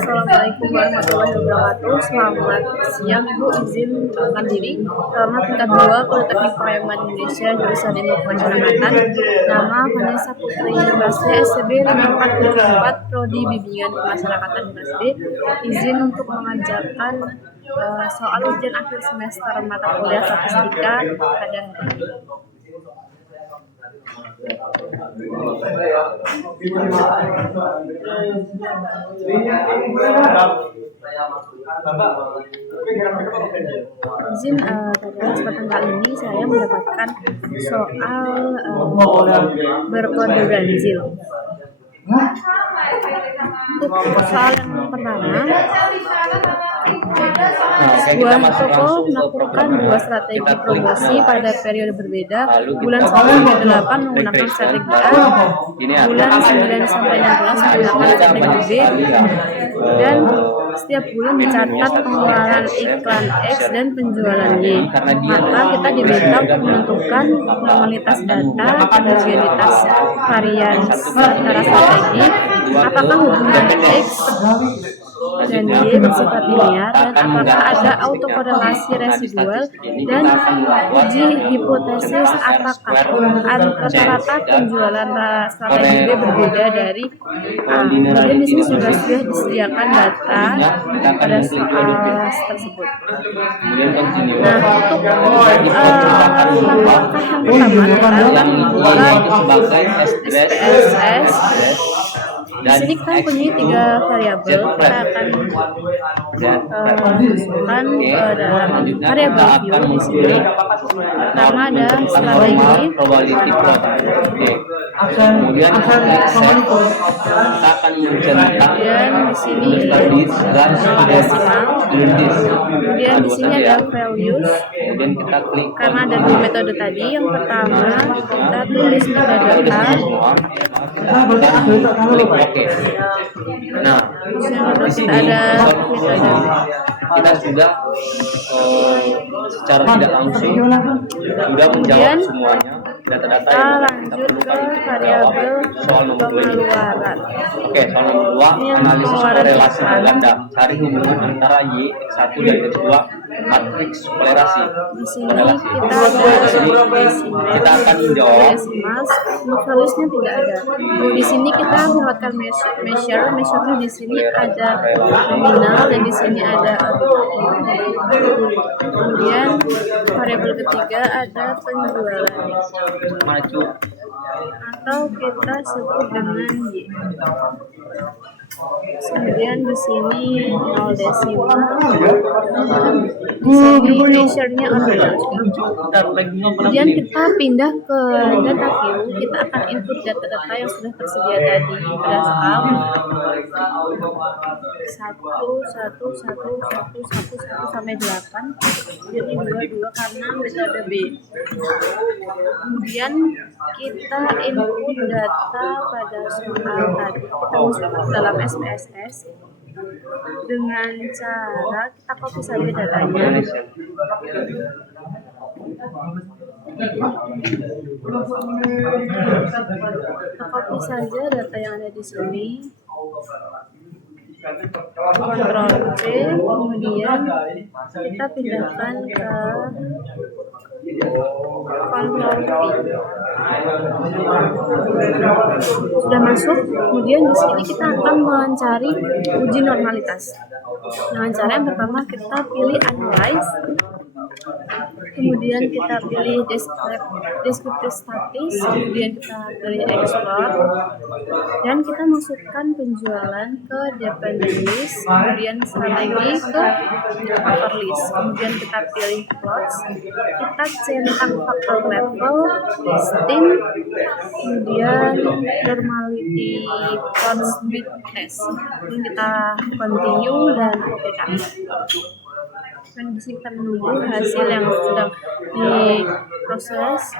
Assalamualaikum warahmatullahi wabarakatuh. Selamat siang Bu, izin memperkenalkan diri. Karena tingkat 2 Politeknik Parayangan Indonesia jurusan Ilmu Pemasyarakatan. Nama Vanessa Putri Basri, SCB 5474, Prodi Bimbingan Pemasyarakatan BSD. Izin untuk mengajarkan soal ujian akhir semester mata kuliah statistika pada hari ini. Izin pada kesempatan kali ini saya mendapatkan soal berkode ganjil. Untuk soal yang pertama, sebuah toko melakukan 2 strategi promosi pada periode berbeda. Bulan 1 hingga 8 menggunakan strategi A, bulan 9 sampai 16 menggunakan strategi B, dan setiap bulan dicatat pengeluaran iklan X dan penjualan Y. Maka kita diminta untuk menentukan normalitas data, heterogenitas varian antara strategi, apakah hubungan X dan Y bersifat linear, dan apakah ada autokorelasi residual, dan uji hipotesis apakah rata-rata penjualan strategi B berbeda dari A. Kemudian di sini sudah disediakan data pada soal tersebut. Nah, untuk langkah yang pertama kita akan membuka SPSS. Di sini kita mempunyai 3 variabel. Kita akan masukkan dalam variabel view. Di sini pertama ada strategi, kemudian di sini nol desimal, kemudian di sini ada values. Karena ada 2 metode tadi, yang pertama kita tulis metode A. Nah, kita ada metode kita sudah secara tidak langsung sudah menjawab semuanya data-data yang kita perlukan untuk menjawab soal nomor 2 ini. Oke, soal nomor 2, analisis korelasi ganda. Cari hubungan antara Y, X1 dan X2 matriks kolerasi. Di sini kita ada kita akan menjawab valuesnya tidak ada. Di sini kita melewatkan measure di sini ada nominal dan di sini ada kemudian variabel ketiga ada penjualan atau kita sebut dengan Y. Kemudian di sini 0 desimal, di sini measure-nya ordinal. Kemudian kita pindah ke data view, kita akan input data-data yang sudah tersedia tadi pada soal 1 sampai 8, jadi 2 karena metode B. Kemudian kita input data pada soal tadi, kita masuk dalam SPSS dengan cara kita copy saja datanya. Kita copy saja data yang ada di sini. Ctrl C, kemudian kita pindahkan ke Ctrl V. Sudah masuk. Kemudian di sini kita akan mencari uji normalitas. Dengan cara yang pertama kita pilih analyze, kemudian kita pilih descriptive statis, kemudian kita pilih explore, dan kita masukkan penjualan ke dependent list, kemudian strategi ke factor list, kemudian kita pilih plots, kita centang factor level, steam, kemudian normality plots bit test. Ini kita continue dan oke-kan. Dan di sini kita menunggu hasil yang sedang diproses.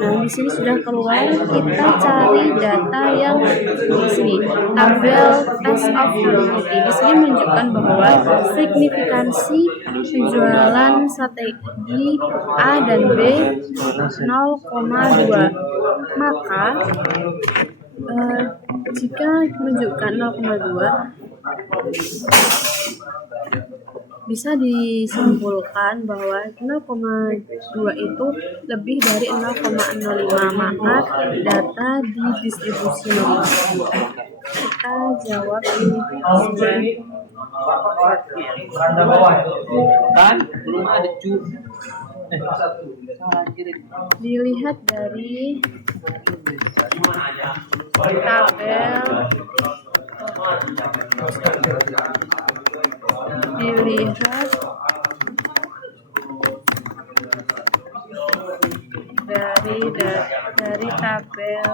Nah, di sini sudah keluar. Kita cari data yang di sini, tabel test of probability. Di sini menunjukkan bahwa signifikansi penjualan strategi A dan B 0,2. Maka jika menunjukkan 0,2, Bisa disimpulkan bahwa 0,2 itu lebih dari 0,05, maka data di distribusi nomor. Kita jawab ini kan belum ada cu. Dilihat dari tabel, dilihat dari tabel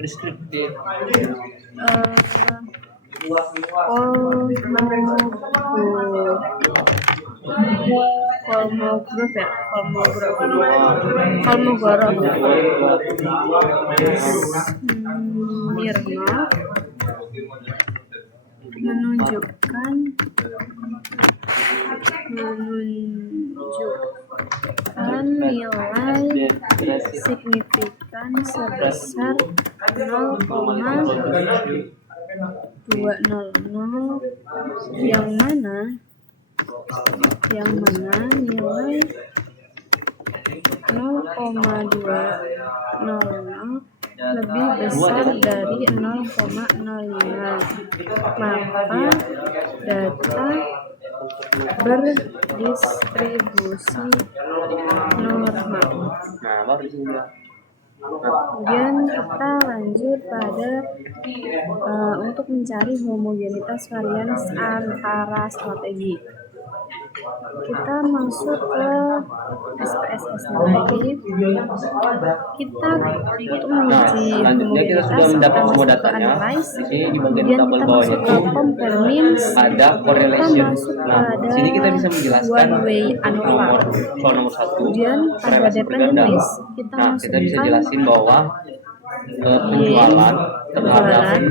Deskriptif. Kolmogorov Mirna menunjukkan nilai signifikan sebesar 0,200, yang mana nilai 0,200 lebih besar dari 0,05, maka data berdistribusi normal. Kemudian kita lanjut pada untuk mencari homogenitas varians antara strategi. Kita masuk ke SPSS-nya lagi. Kita untuk menguji Selanjutnya kita sudah mendapat semua datanya. Di sini di bagian tabel bawahnya itu ada correlation. Nah, di sini kita bisa menjelaskan nomor soal nomor 1 kemudian pada korelasi dependent berganda. list kita Nah, kita bisa masukkan jelasin bahwa penjualan terhadap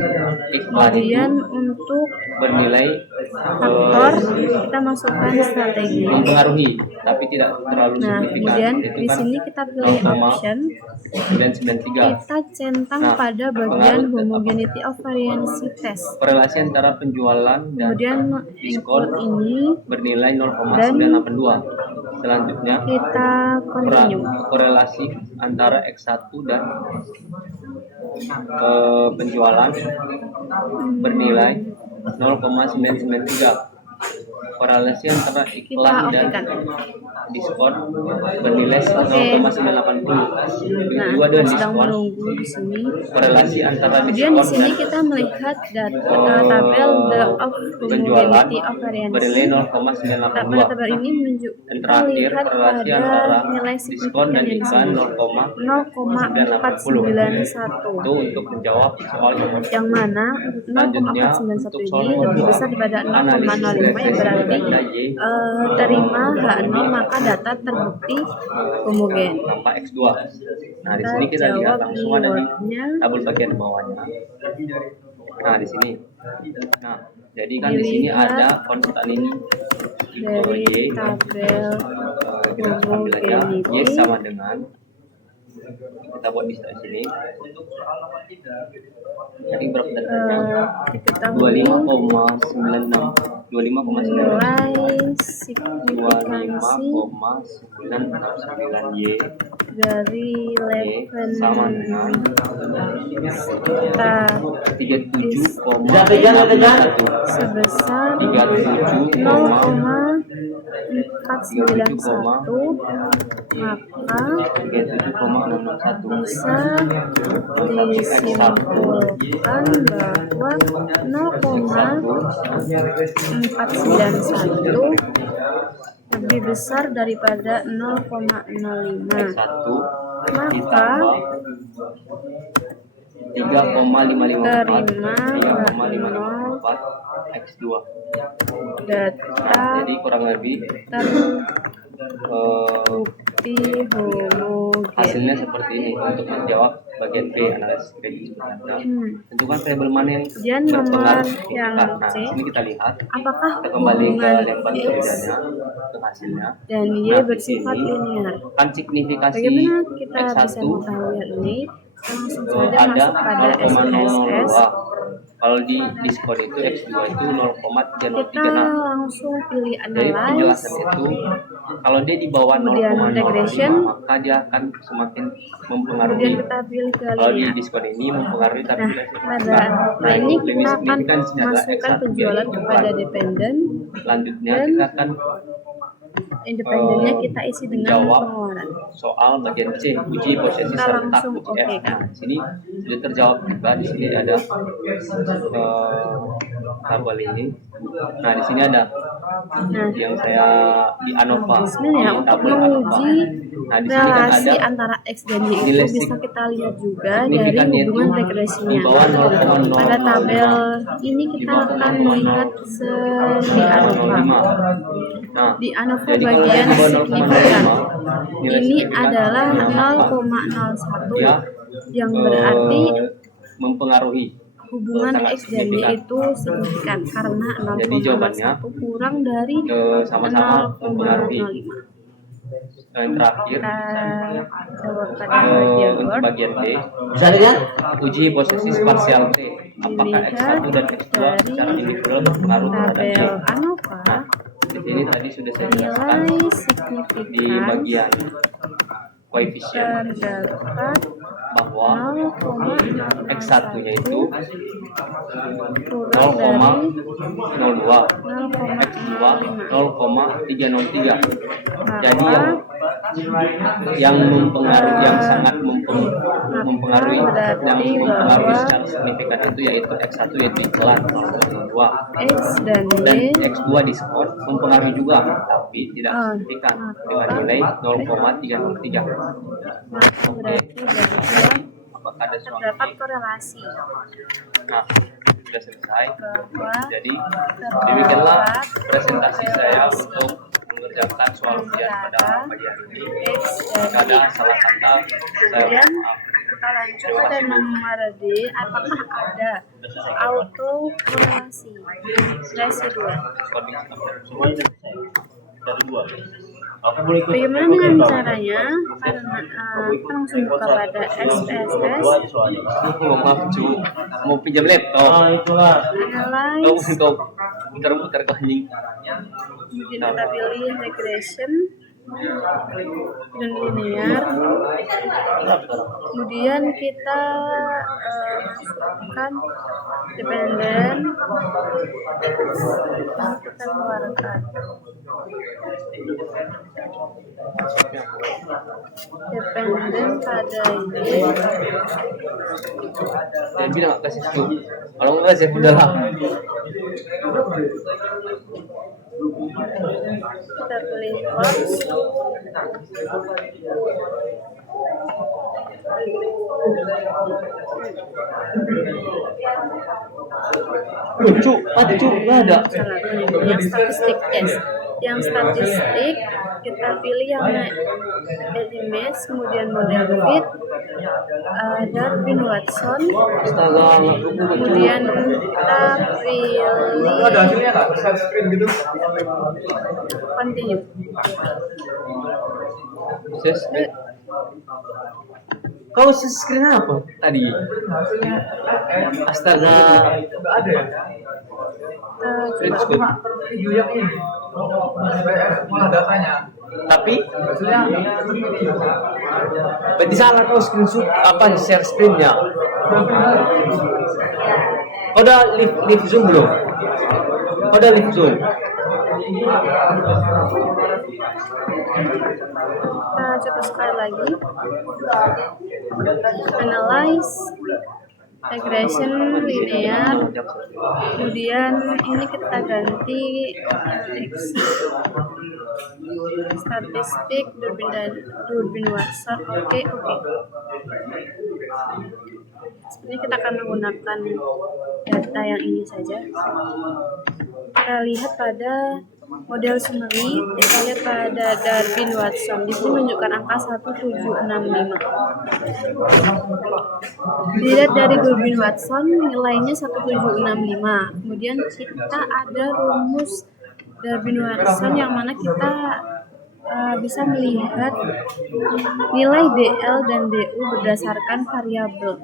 iklan itu kemudian untuk bernilai faktor kita masukkan strategi. mempengaruhi, tapi tidak terlalu Nah, signifikan. kemudian Itu di kan sini kita pilih option, 0,993. kita centang Nah, pada bagian homogeneity of variance test. Korelasi antara penjualan dan Kemudian diskon include ini bernilai 0,982. Selanjutnya kita continue. korelasi antara X1 dan penjualan bernilai 0,993. Korelasi antara iklan dan diskon bernilai 0,980. Begitu juga Nah, dengan sedang diskon. menunggu di sini. Korelasi antara Kemudian diskon di sini dan kita melihat tabel the of penjualan homogeneity of variance. bernilai Pada 0,982. tabel ini Dan menunjukkan terakhir lihat korelasi pada antara nilai diskon dan signifikan yang iklan di sini 0,491. Itu untuk menjawab soal nomor Yang mana selanjutnya 0,491 untuk soal ini nomor lebih 2. besar daripada Analisis 0,05, yang berarti ganda Y terima H0 maka data terbukti homogen. tanpa X2. Nah, di sini kita lihat langsung ada di tabel bagian bawahnya. Nah, di sini. Nah, jadi kan di sini ada konsultan ini Dari Y. tabel Kita ambil aja Y homogeneity sama dengan, kita buat di sini. Jadi berapa datanya? diketahui 25,96 25,9 nilai signifikansi 25,969 Y dari sama dengan sekitar 37,51 sebesar 37,51 maka 37,61 bisa disimpulkan bahwa 0,491 lebih besar daripada 0,05, X1 maka ditambah 3,554 terima 3,554 X2. data Jadi kurang lebih terbukti homogen. hasilnya seperti ini untuk menjawab bagian B, analisis kredit sebenarnya. Tentukan variabel mana yang Kemudian nomor berpengaruh yang signifikan. Nah, C, di sini kita lihat, apakah kita kembali ke hubungan lembar X perbedanya untuk hasilnya. dan Y Nah, di bersifat sini linear? kan signifikasi Bagaimana kita bisa X1 mengetahui hal ini? Langsung saja ada masuk pada SPSS. 0,002 Kalau di diskon itu X2 itu Kita 0,336. langsung pilih Jadi analyze, penjelasan itu kalau dia di bawah kemudian 0,05 regression, maka dia akan semakin kemudian mempengaruhi. kita pilih ke Kalau di linear. diskon ini mempengaruhi tapi Nah, tidak pada signifikan. ini kita akan Signifikansinya adalah masukkan X1 penjualan yaitu kepada iklan. dependen, Selanjutnya dan kita akan independennya kita isi dengan menjawab pengeluaran. soal bagian C, uji posisi Kita serentak langsung uji oke F. kan? Nah, di sini sudah terjawab juga. Di sini ada tabel ini. Nah, di sini ada Nah, yang saya di ANOVA. sebenarnya Di untuk tabel ANOVA. menguji Nah, di sini kan relasi ada antara X dan Y itu nilai bisa kita lihat juga dari signifikannya itu hubungan di regresinya. bawah Pada 0,005. tabel ini kita akan melihat seri ANOVA. Nah, Di ANOVA jadi kalau bagian di bawah signifikan 0,05, nilai ini signifikan adalah menunjukkan 0,01 dia yang berarti mempengaruhi hubungan sangat X dan Y signifikan. itu signifikan karena Jadi jawabannya 0,01 kurang dari sama-sama mempengaruhi. 0,05. Yang terakhir Kita jawab pada bagian untuk Word. bagian B, Bisa lihat? uji posisi spasial T. Apakah X1 dan X2 secara individual berpengaruh terhadap Y? Tabel ANOVA, Nah, di sini tadi sudah saya jelaskan nilai di signifikan bagian koefisien terdapat bahwa 0,001 X1-nya itu kurang dari 0,02, X2 0,303. Jadi yang mempengaruhi, yang sangat mempengaruhi, yang mempengaruhi secara signifikan itu yaitu X1 yaitu iklan 0,02, X dan dan Y. X2 diskon mempengaruhi juga tapi tidak signifikan dengan nilai 0,303. Maka berarti bahwa Apakah ada soal terdapat ini? korelasi Nah, sudah selesai. bahwa Jadi demikianlah presentasi saya untuk mengerjakan soal ujian pada pagi hari ini. X Jika dan Y. ada salah kata, saya Kemudian mohon maaf. kita lanjut pada nomor D, apakah ada auto korelasi residual? Dari dua. Aku boleh ikut. Bagaimana dengan caranya? Karena kita langsung buka pada SPSS, Mohon maaf cu, mau pinjam laptop. Itulah. analyze, Kau muter-muter ke anjing. kemudian kita pilih regression dan linear, kemudian kita masukkan dependen, kita keluarkan dependen pada ini. Dia bilang nggak kasih itu. Kalau nggak saya udah lah. Kita pilih box, Lucu, pacu, nggak ada. salah pilih yang statistik, yes, yang statistik kita pilih yang image, kemudian model fit, Darwin Watson, Astaga, nggak buku lucu. kemudian kita pilih continue. Kau screen apa tadi? Astaga. Coba. Tapi berarti salah kau screenshot apa share screennya? Kau udah live zoom belum? Kau udah live zoom? Kita coba sekali lagi. Analyze, regression, linear, kemudian ini kita ganti X, statistik, Darwin Watson. Oke. Sebenarnya kita akan menggunakan data yang ini saja. Kita lihat pada model summary, kita lihat pada Darwin Watson. Di sini menunjukkan angka 1765. Dilihat dari Darwin Watson, nilainya 1765. Kemudian kita ada rumus Darwin Watson yang mana kita bisa melihat nilai DL dan DU berdasarkan variabel.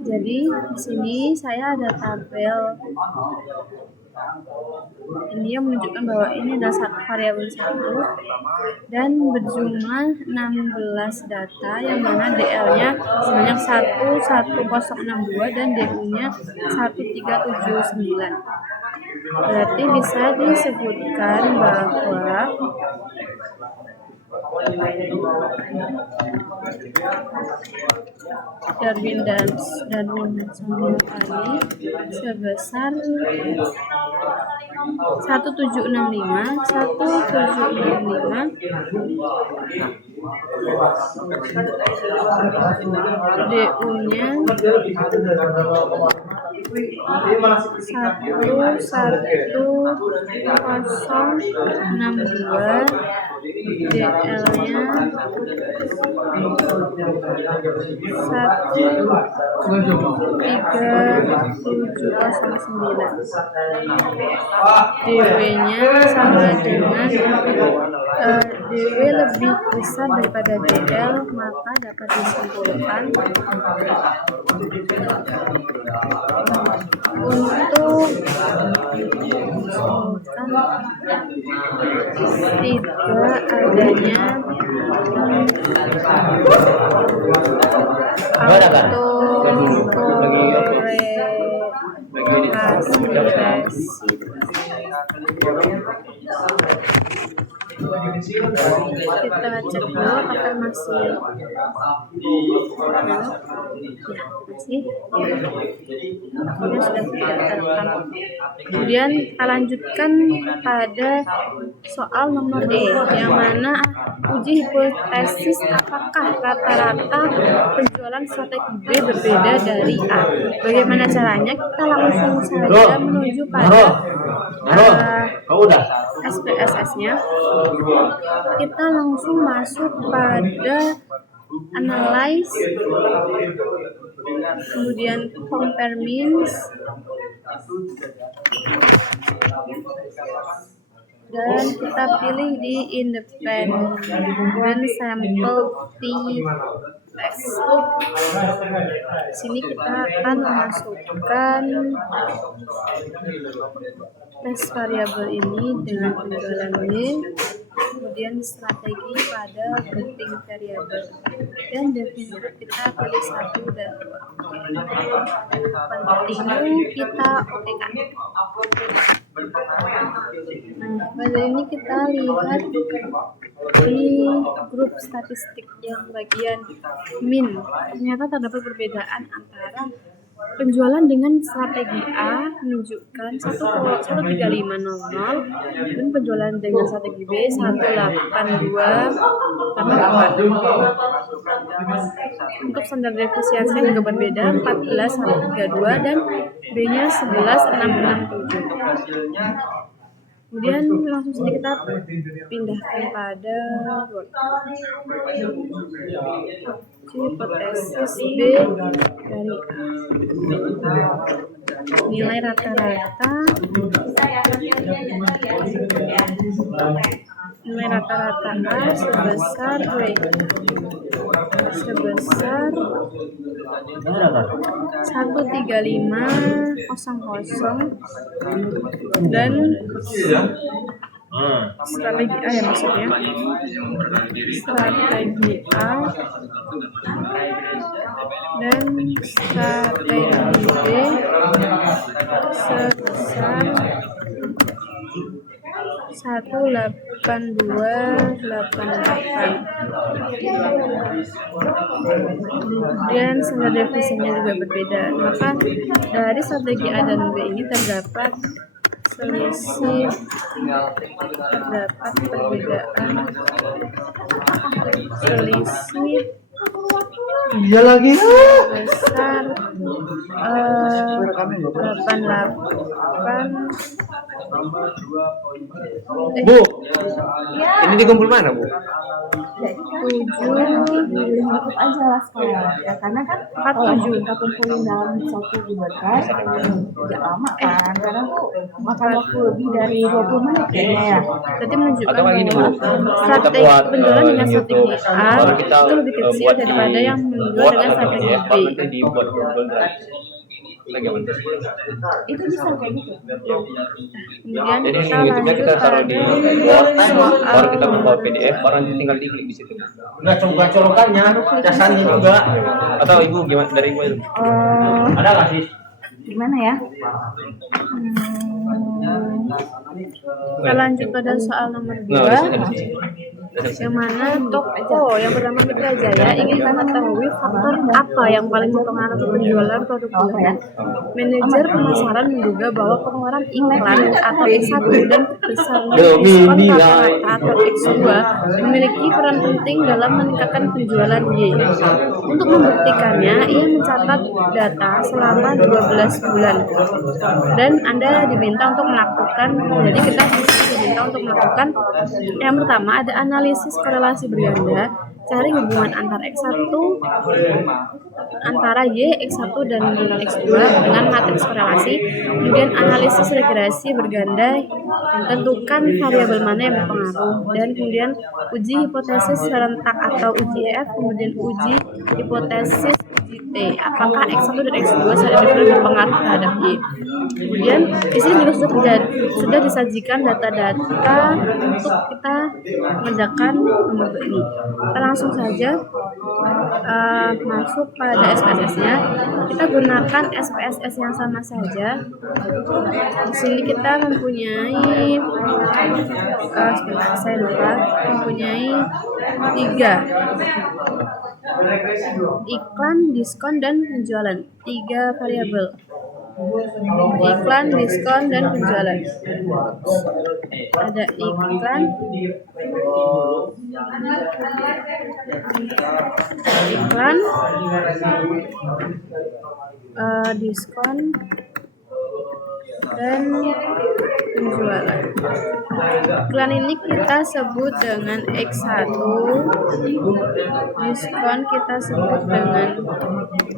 Jadi di sini saya ada tabel ini yang menunjukkan bahwa ini adalah satu variabel satu dan berjumlah 16 data yang mana DL-nya sebanyak 11062 dan DU-nya 1379. Berarti bisa disebutkan bahwa Darwin dan Samuel kali sebesar 1765 DU-nya 11062 DL-nya 13709. DW-nya sama dengan DW lebih besar daripada DL, maka dapat disimpulkan untuk tidak adanya kita cek dulu apakah masih sudah tidak terekam. Kemudian kita lanjutkan pada soal nomor E, yang mana uji hipotesis apakah rata-rata penjualan strategi B berbeda dari A. Bagaimana caranya? Kita langsung saja menuju pada SPSS-nya. Kita langsung masuk pada analyze, kemudian compare means, dan kita pilih di independent sample t-test. Sini kita akan memasukkan tes variabel ini dengan penjualan B, kemudian strategi pada grouping variabel, dan definisi kita pilih 1 dan 2. Penting kita okekan. Nah, pada ini kita lihat di grup statistik yang bagian min. Ternyata terdapat perbedaan antara penjualan dengan strategi A menunjukkan 13500 dan penjualan dengan strategi B 18288. Untuk standar defisiensi juga berbeda, 14132 dan B-nya 11667. Kemudian langsung saja kita pindahkan pada Word. Hipotesis B dari A. Nilai rata-rata A sebesar 13500 dan strategi A ya maksudnya, strategi A dan strategi B sebesar 18288. Kemudian standar defisiensinya juga berbeda, maka dari strategi A dan B ini terdapat selisih, terdapat perbedaan selisih besar 88. Bu, ini dikumpul mana, Bu? 7 aja lah sekarang ya, karena kan 47 kita kumpulin dalam satu bulan tidak lama kan, karena tuh makan waktu lebih dari 20 menit kayaknya ya. Berarti menunjukkan Atau kayak gini, bahwa Bu. strategi penjualan dengan strategi A itu lebih kecil daripada yang menjual dengan strategi B. Baru nanti dibuat Google Drive. Bagaimana? Itu bisa kayak gitu. Kemudian Jadi kita YouTube-nya lanjut kita taruh di pada Word, baru kita soal membawa PDF, baru nanti tinggal diklik di situ. Enggak coba colokannya, casannya juga. Atau ibu gimana dari ibu itu? Ada nggak sih? Gimana ya? kita lanjut pada soal nomor Nah, 2, di sini, di sini. yang mana toko yang bernama Mitra Jaya ingin mengetahui faktor apa yang paling mempengaruhi penjualan produk bulanan. Manajer pemasaran menduga bahwa pengeluaran iklan atau X1 dan besarnya diskon rata-rata atau X2 memiliki peran penting dalam meningkatkan penjualan Y. Untuk membuktikannya, ia mencatat data selama 12 bulan. Dan Anda diminta untuk melakukan, jadi kita diminta untuk melakukan yang pertama ada analisis korelasi berganda, cari hubungan antara X1 antara Y, X1 dan X2 dengan matriks korelasi, kemudian analisis regresi berganda, tentukan variabel mana yang berpengaruh, dan kemudian uji hipotesis serentak atau uji EF, kemudian uji hipotesis uji T, apakah X1 dan X2 saat ini berpengaruh terhadap Y. Kemudian di sini juga sudah disajikan data-data untuk kita mengerjakan nomor ini. Kita langsung saja masuk pada SPSS-nya. Kita gunakan SPSS yang sama saja. Di sini kita mempunyai saya lupa, mempunyai 3 iklan, diskon, dan penjualan. 3 variabel. Iklan, diskon, dan penjualan. Ada iklan, diskon, dan penjualan. Iklan ini kita sebut dengan X1, diskon kita sebut dengan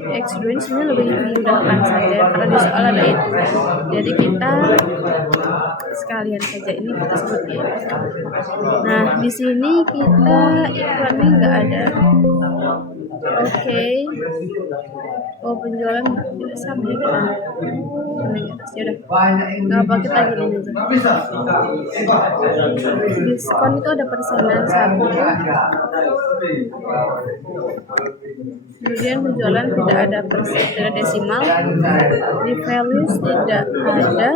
X2. Ini sebenarnya lebih memudahkan saja karena di soal ada itu. Jadi kita sekalian saja ini kita sebut ya. Nah, di sini kita iklannya nggak ada. Oke. Oh, penjualan tidak sama ya kan? Sudah. Nggak apa, kita gini aja. Diskon itu ada persenan 1. Kemudian penjualan tidak ada persen, tidak ada desimal. Di values tidak ada.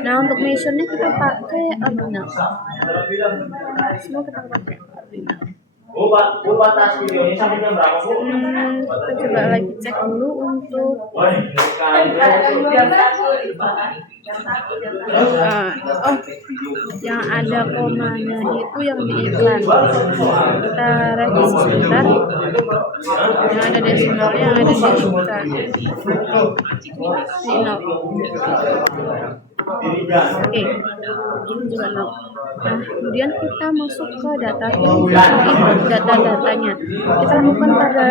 Nah, untuk measure-nya kita pakai ordinal. Semua kita pakai ordinal. Batas videonya sampai jam berapa, Bu? Kita coba lagi cek dulu untuk yang ada komanya itu yang di iklan. Kita revisi sebentar. Yang ada desimalnya yang ada di iklan. Ini 0. Oke, ini juga 0. Nah, kemudian kita masuk ke data data-datanya. Kita lakukan pada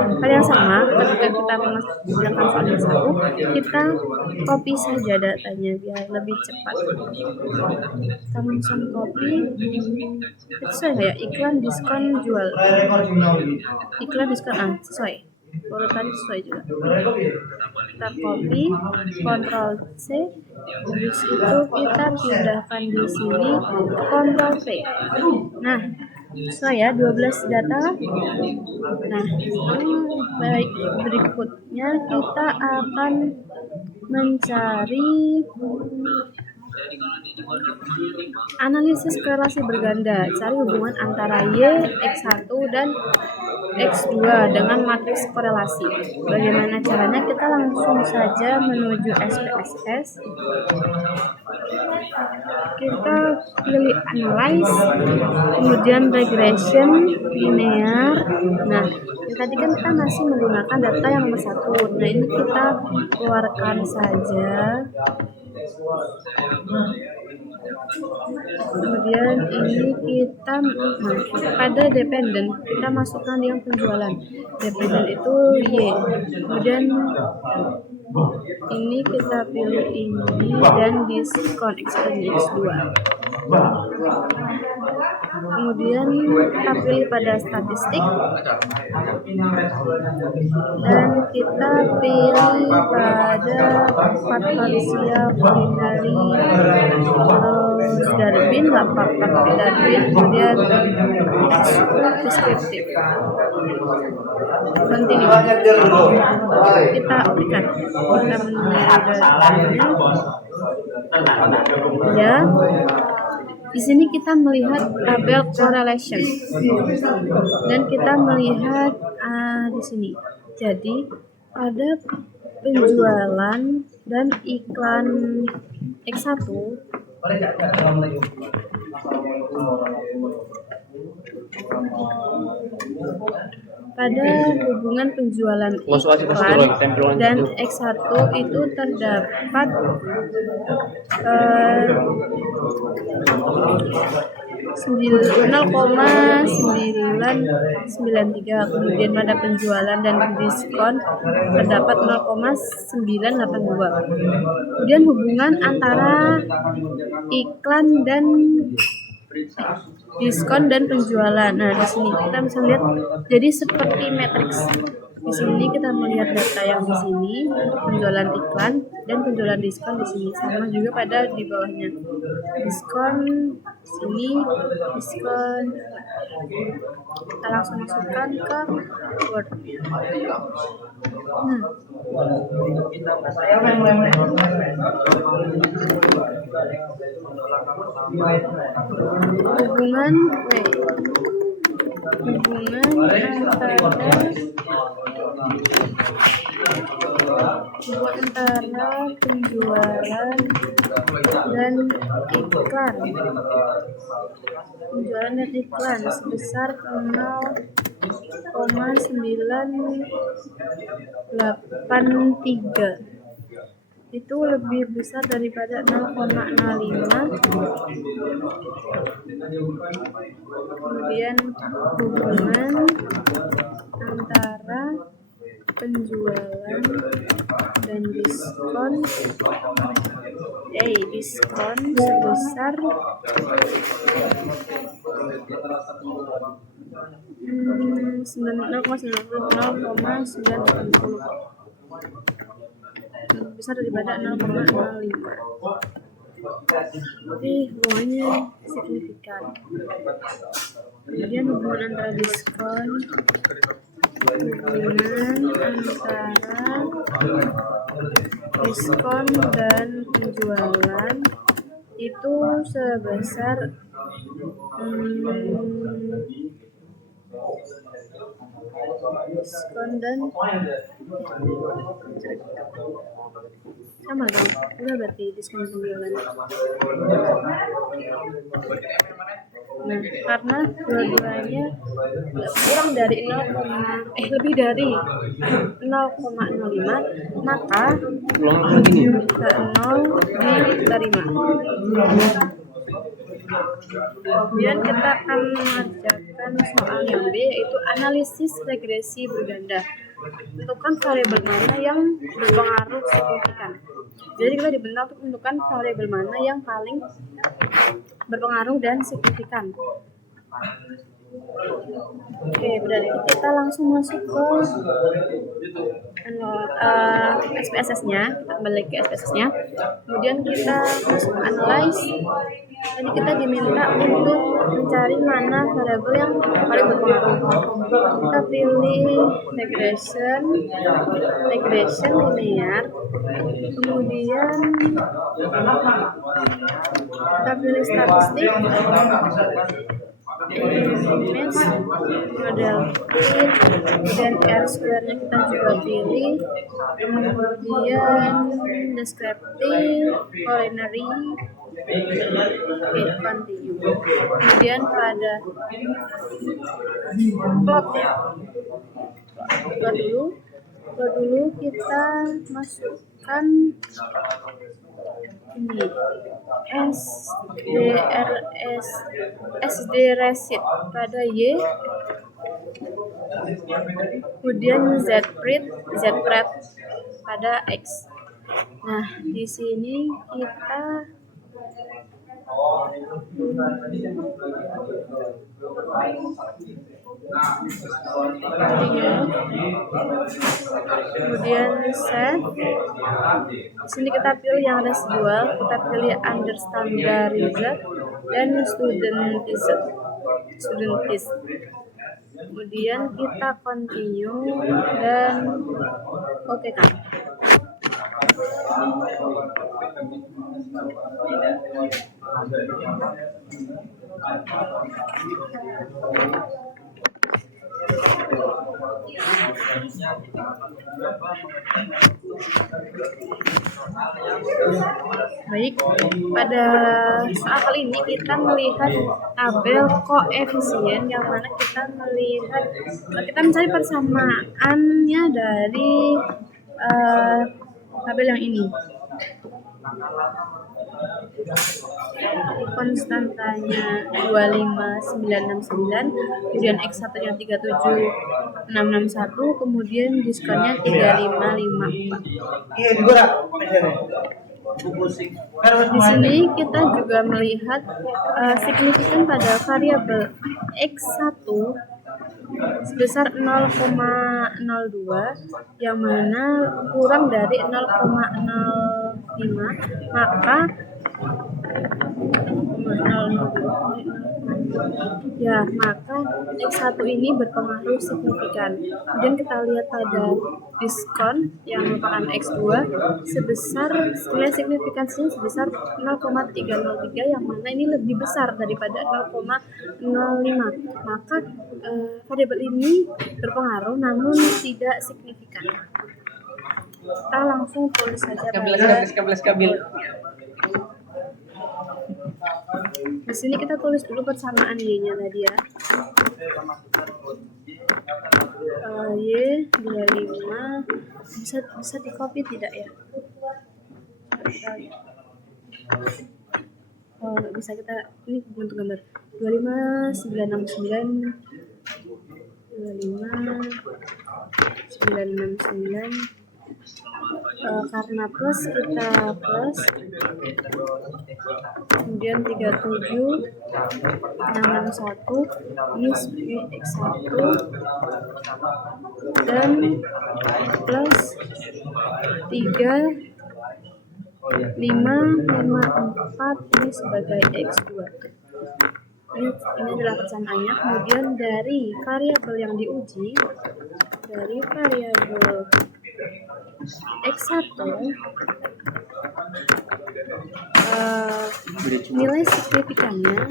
hal yang sama ketika kita menggunakan soal yang satu, kita copy saja datanya biar lebih cepat. Kita langsung copy. Sesuai nggak ya? Iklan, diskon, jual. Iklan, diskon, sesuai. Urutannya sesuai juga. Kita copy, Ctrl C, habis itu kita pindahkan di sini, Ctrl V. Nah, sesuai ya, 12 data. Nah, baik, berikutnya kita akan mencari analisis korelasi berganda, cari hubungan antara Y, X1 dan X2 dengan matriks korelasi. Bagaimana caranya? Kita langsung saja menuju SPSS. Kita pilih analyze, kemudian regression, linear. Nah, tadi kan kita masih menggunakan data yang nomor 1. Nah, ini kita keluarkan saja. Kemudian ini kita masuk pada dependent, kita masukkan yang penjualan. Dependent itu Y. Kemudian ini kita pilih ini dan diskon X1 X2. Kemudian kita pilih pada statistik dan kita pilih pada Patvacia Culinary, terus Darwin, nggak pakai Darwin, kemudian deskriptif. Continue. Kita berikan ya. Di sini kita melihat tabel correlation dan kita melihat di sini. Jadi ada penjualan dan iklan X1 pada hubungan penjualan iklan dan X1 itu terdapat 0,993, kemudian pada penjualan dan diskon terdapat 0,982. Kemudian hubungan antara iklan dan diskon dan penjualan. Nah, di sini kita bisa lihat jadi seperti matriks. Di sini kita melihat data yang di sini penjualan iklan dan penjualan diskon di sini, sama juga pada di bawahnya. Diskon sini, diskon. Kita langsung masukkan ke Word. Hubungan antara penjualan dan iklan. Penjualan dan iklan sebesar 0,983. Itu lebih besar daripada 0,05. Kemudian hubungan antara penjualan dan diskon sebesar 0,980 besar daripada 0,05. Jadi hubungannya signifikan. Kemudian hubungan antara diskon, dan penjualan itu sebesar diskon dan sama dong, udah berarti diskon penjualan. Nah, karena dua-duanya kurang dari lebih dari 0,05, maka 0 diterima. Kemudian kita akan mengerjakan soal yang B, yaitu analisis regresi berganda. Tentukan variabel mana yang berpengaruh signifikan. Jadi kita diminta untuk menentukan variabel mana yang paling berpengaruh dan signifikan. Oke, berarti kita langsung masuk ke SPSS-nya. Kita kembali ke SPSS-nya. Kemudian kita masuk analyze. Jadi kita diminta untuk mencari mana variabel yang paling berpengaruh. Kita pilih regression linear. Kemudian kita pilih statistik, image, model fit, dan R-square-nya kita juga pilih. Kemudian descriptive, culinary, continue. Kemudian pada plot dulu kita masukkan ini SD receipt pada Y, kemudian zprint pada X. Nah, di sini kita Kemudian set. Di sini kita pilih yang residual, kita pilih understandarized dan studentism. Kemudian kita continue dan oke kan. Baik, pada saat kali ini kita melihat tabel koefisien yang mana kita mencari persamaannya dari tabel yang ini. Konstantanya 25969, kemudian X1 nya 37661, kemudian diskonnya 3554. Di sini kita juga melihat signifikan pada variabel X1 sebesar 0,02 yang mana kurang dari 0,05, maka X1 ini berpengaruh signifikan. Kemudian kita lihat pada diskon yang merupakan X2 sebesar nilai signifikansinya sebesar 0,303 yang mana ini lebih besar daripada 0,05. Maka variabel ini berpengaruh namun tidak signifikan. Kita langsung tulis saja Kabil. Di sini kita tulis dulu persamaan Y-nya tadi ya. Y 25 bisa di copy tidak ya? Oh, nggak bisa, kita ini bentuk gambar 25969 karena plus kita plus, kemudian 37661 ini X1 dan plus 3554 ini sebagai X2. Ini adalah persamaannya. Kemudian dari variabel yang diuji, dari variabel X1 nilai signifikansinya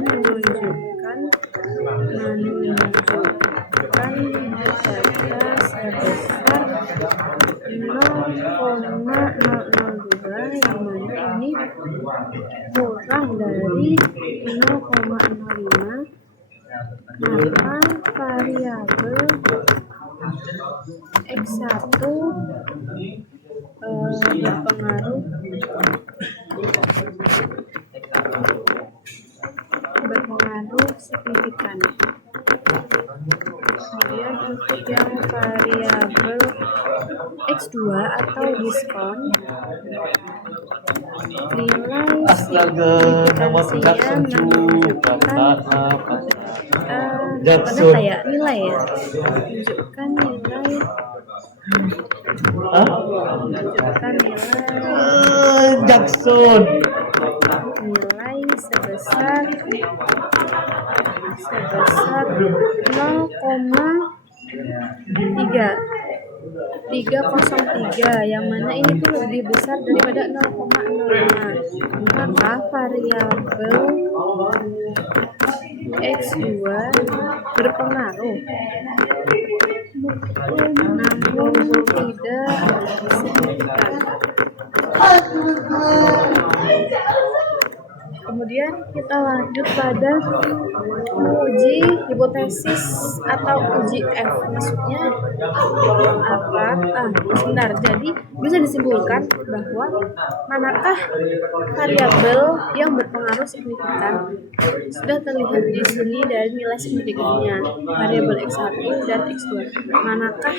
menunjukkan data sebesar 0,002 yang mana ini kurang dari 0,05, maka variabel X1 berpengaruh signifikan. Kemudian untuk yang variabel X2 atau diskon, nilai signifikansinya menunjukkan Jackson. Nilai sebesar 0,303 yang mana ini tuh lebih besar daripada 0,05, maka variabel X2 berpengaruh namun tidak signifikan. Kemudian kita lanjut pada uji hipotesis atau uji F. Maksudnya apa? Sebentar. Jadi bisa disimpulkan bahwa manakah variabel yang berpengaruh signifikan. Sudah terlihat di sini dari nilai signifikannya, variabel X1 dan X2. Manakah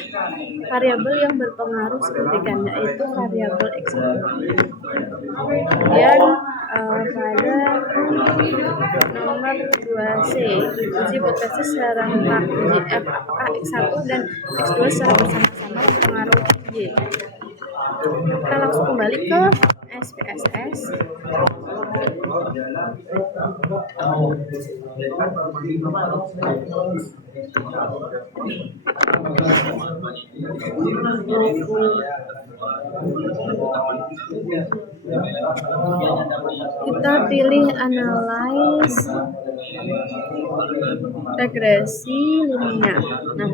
variabel yang berpengaruh signifikan, yaitu variabel X1. Kemudian pada nomor 2C, uji hipotesis secara mutlak uji F, apakah X1 dan X2 secara bersama-sama mempengaruhi Y. Kita langsung kembali ke SPSS. Kita pilih analyze regresi linear. Nah,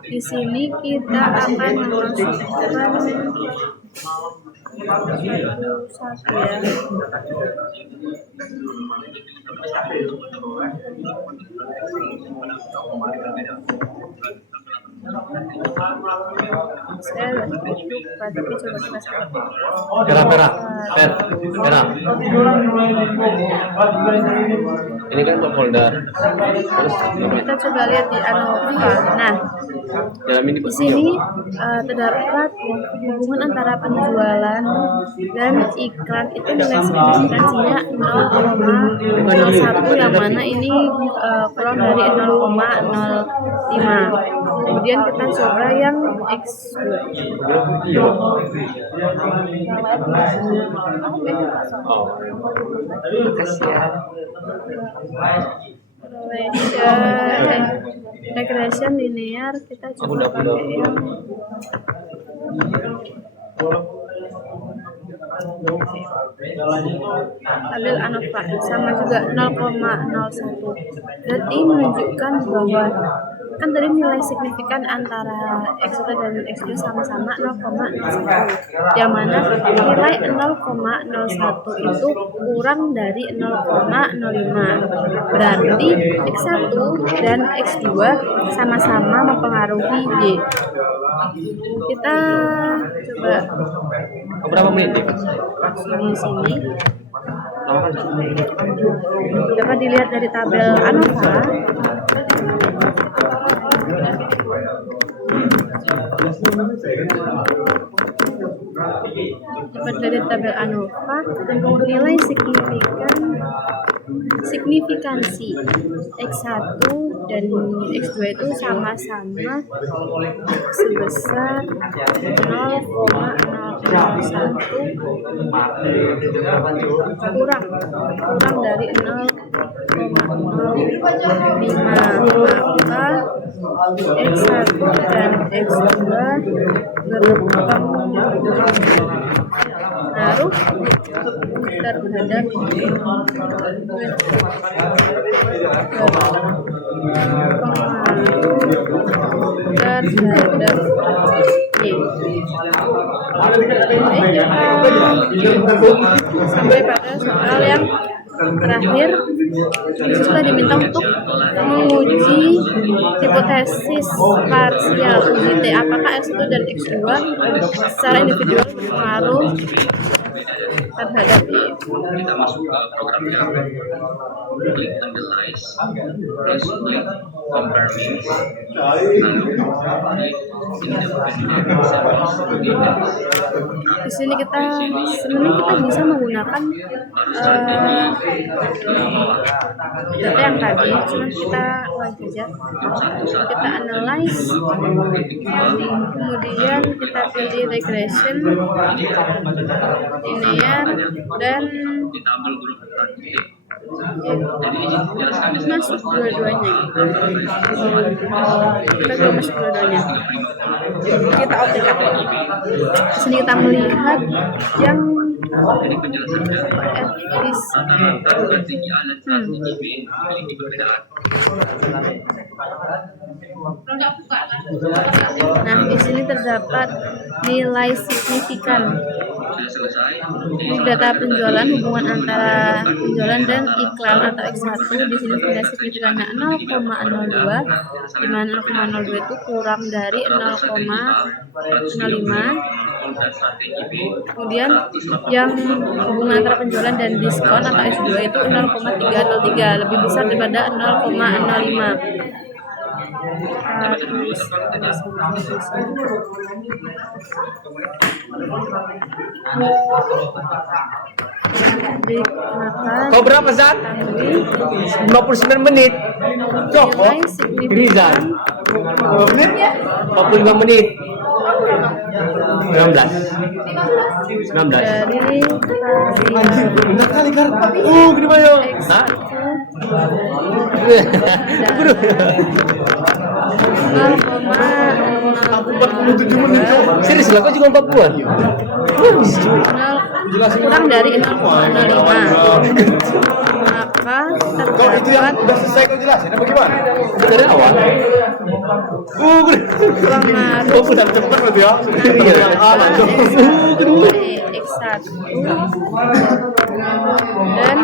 di sini kita akan memasukkan satu ya. Saya lupa, tapi coba kita Pera. Ini kan folder. Terus kita coba lihat di ANOVA. Nah, di sini terdapat hubungan antara penjualan dan iklan itu nilai signifikansinya 0,01, yang mana ini kurang dari 0,05. Kemudian kita coba yang X2. Regression linear, kita coba pakai yang tabel ANOVA sama juga 0,01. Berarti menunjukkan bahwa kan tadi nilai signifikan antara X1 dan X2 sama-sama 0,01, yang mana nilai 0,01 itu kurang dari 0,05. Berarti X1 dan X2 sama-sama mempengaruhi Y. Kita coba berapa menit? di sini dapat dilihat dari tabel ANOVA. Dapat dari tabel ANOVA nilai signifikansi X1 dan X2 itu sama-sama sebesar 0,01 kurang dari 0,05. Maka X1 dan X2 berpengaruh terhadap Y. Sampai pada soal yang terakhir, sudah diminta untuk menguji hipotesis parsial uji T, apakah X1 dan X2 secara individual berpengaruh terhadap Y. Kita masuk ke program yang klik analyze, result, compare means, di sini kita bisa menggunakan data yang tadi, cuma kita ulangi aja. Kita analyze, kemudian kita pilih regression linear dan masuk dua-duanya. Kita belum masuk dua-duanya. Kita optikan. Di sini kita melihat yang Nah, di sini terdapat nilai signifikan Ini data penjualan, hubungan antara penjualan dan iklan atau X1. Di sini sudah signifikannya 0,02, di mana 0,02 itu kurang dari 0,05. Kemudian yang hubungan antara penjualan dan diskon atau X2 itu 0,303, lebih besar daripada 0,05. Kau berapa saat? 59 menit. Nilai signifikan 45 menit. 19. dari Benar kali kan? Gede banyak. Hah? 0,47 menit. Serius lah, kau juga 40-an? Kurang dari 0,05. Maka Kau itu yang terdapat udah selesai kau jelasin apa gimana? Dari awal. pengaruh Kau udah cepet berarti ya? X1 dan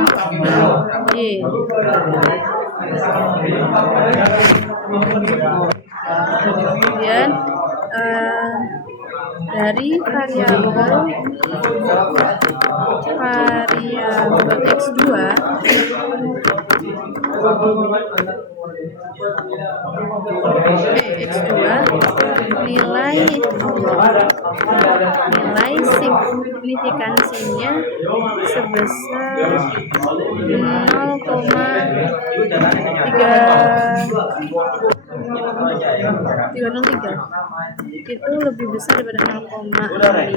Y. Kemudian dari variabel X2 nilai signifikansinya sebesar 0,303, itu lebih besar daripada 0,05.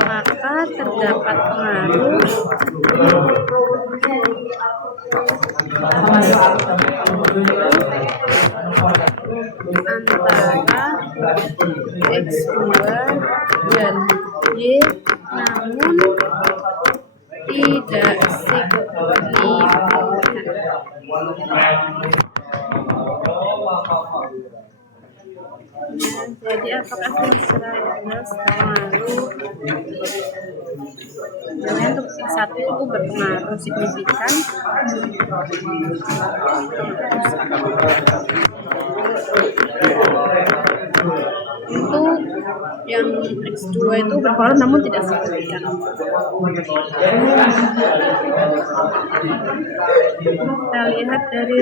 Maka terdapat pengaruh antara X2 dan Y, namun tidak signifikan. Jadi apakah pengaruh? Jadi untuk X1 itu berpengaruh signifikan. Untuk yang X2 itu berpengaruh namun tidak signifikan. Kita lihat dari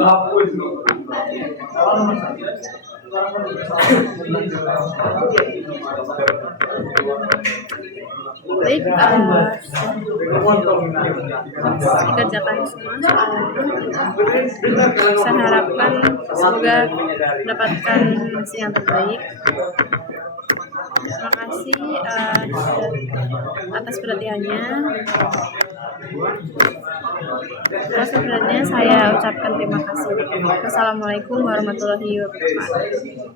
outputnya. Baik, dikerjakan semua soalnya. Saya harapkan semoga mendapatkan hasil yang terbaik. Terima kasih atas perhatiannya. Atas perhatiannya saya ucapkan terima kasih. Wassalamualaikum warahmatullahi wabarakatuh.